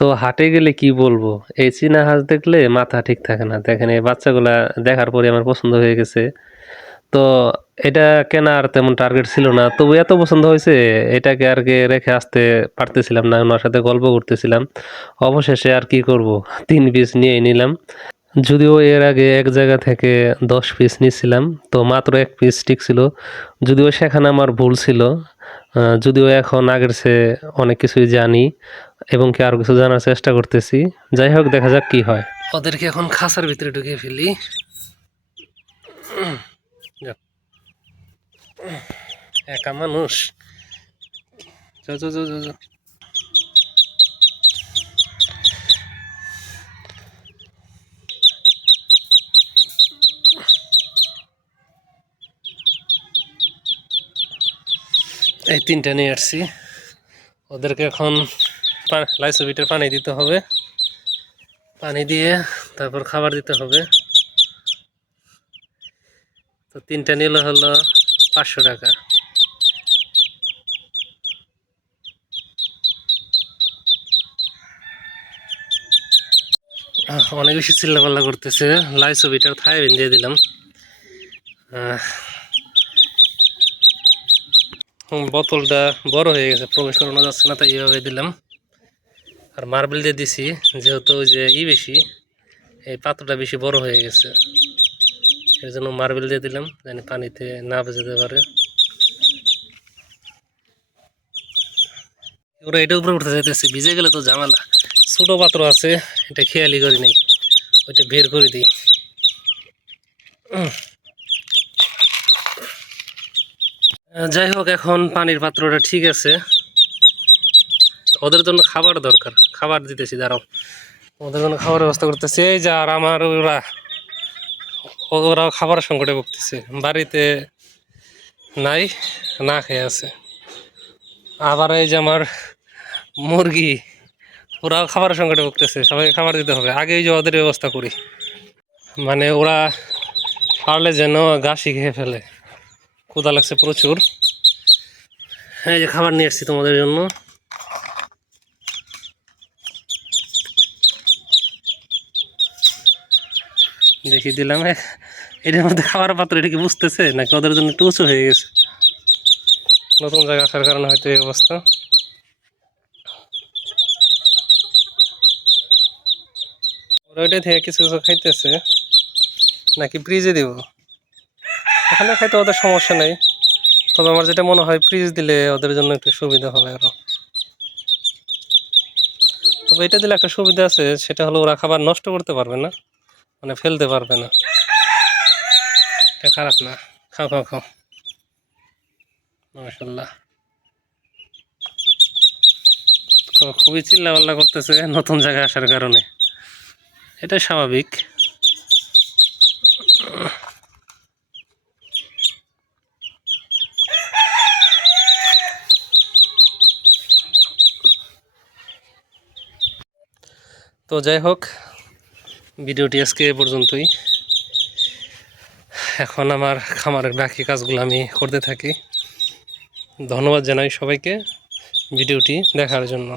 তো হাটে গেলে কি বলব? এই চীনা হাঁস দেখলে মাথা ঠিক থাকে না। দেখেন, এই বাচ্চাগুলা দেখার পরে আমার পছন্দ হয়ে গেছে। তো এটা কেনার তেমন টার্গেট ছিল না। তবু এত পছন্দ হয়েছে, এটাকে আর কি রেখে আসতে পারতেছিলাম না। ওনার সাথে গল্প করতেছিলাম। অবশেষে আর কি করব? তিন পিস নিয়ে নিলাম। যদিও এর আগে এক জায়গা থেকে দশ পিস নিয়েছিলাম তো মাত্র এক পিস ঠিক ছিল। যদিও সেখানে আমার ভুল ছিল। যদিও এখন আগের সে অনেক কিছুই জানি এবং কি আরও কিছু জানার চেষ্টা করতেছি। যাই হোক দেখা যাক কি হয়। ওদেরকে এখন খাসার ভিতরে ঢুকিয়ে ফেলি। একা মানুষ। যাও, এই তিনটা নিয়ে আসছি। ওদেরকে এখন লাইসো বিটের পানি দিতে হবে। পানি দিয়ে তারপর খাবার দিতে হবে। তো তিনটা নিলে হলো পাঁচশো টাকা। অনেক বেশি চিল্লাপাল্লা করতেছে। লাইসো বিটার থাইবিন দিয়ে দিলাম। বোতলটা বড় হয়ে গেছে, প্রবেশ করানো যাচ্ছে না, তাই এইভাবে দিলাম। আর মার্বেল দিয়ে দিছি, যেহেতু ওই যে ই বেশি, এই পাত্রটা বেশি বড় হয়ে গেছে। এর জন্য মার্বেল দিয়ে দিলাম জানি পানিতে না বেজেতে পারে। ওরা এটা উপরে উঠতে যাইতেছে ভিজে গেলে তো ঝামেলা। ছোটো পাত্র আছে, এটা খেয়ালি করি নাই, ওইটা বের করে দিই। যাই হোক, এখন পানির পাত্রটা ঠিক আছে। ওদের জন্য খাবার দরকার। খাবার দিতেছি, দাঁড়াও। ওদের জন্য খাবার ব্যবস্থা করতেছি। এই যে, আর আমার ওরা ওরা খাবার সংকটে ভুগতেছে। বাড়িতে নাই, না খেয়ে আছে। আবার এই যে আমার মুরগি, ওরাও খাবার সংকটে ভুগতেছে। সবাইকে খাবার দিতে হবে। আগে যে ওদের ব্যবস্থা করি। মানে ওরা পারলে যেন ঘাসি খেয়ে ফেলে। ক্ষুদা লাগছে প্রচুর। এই যে খাবার নিয়ে এসছি তোমাদের জন্য। দেখি দিলাম। এটার মধ্যে খাবার পাত্র এটা কি বুঝতেছে? নাকি ওদের জন্য একটু উঁচু হয়ে গেছে? নতুন জায়গা আসার কারণে হয়তো এই অবস্থা। ওরা ওইটা থেকে কিছু কিছু খাইতেছে। নাকি ফ্রিজে দিব? এখানে খাইতে ওদের সমস্যা নেই। তবে আমার যেটা মনে হয় ফ্রিজ দিলে ওদের জন্য একটু সুবিধা হবে আরও। তবে এটা দিলে একটা সুবিধা আছে, সেটা হলো ওরা খাবার নষ্ট করতে পারবে না মানে ফেলতে পারবে না। এটা খারাপ না। খাও খাও খাও। মাশাল্লাহ তো খুবই চিল্লাপাল্লা করতেছে নতুন জায়গায় আসার কারণে। এটা স্বাভাবিক। তো যাই হোক, ভিডিওটি আজকে এ পর্যন্তই। এখন আমার খামারের বাকি কাজগুলো আমি করতে থাকি। ধন্যবাদ জানাই সবাইকে ভিডিওটি দেখার জন্য।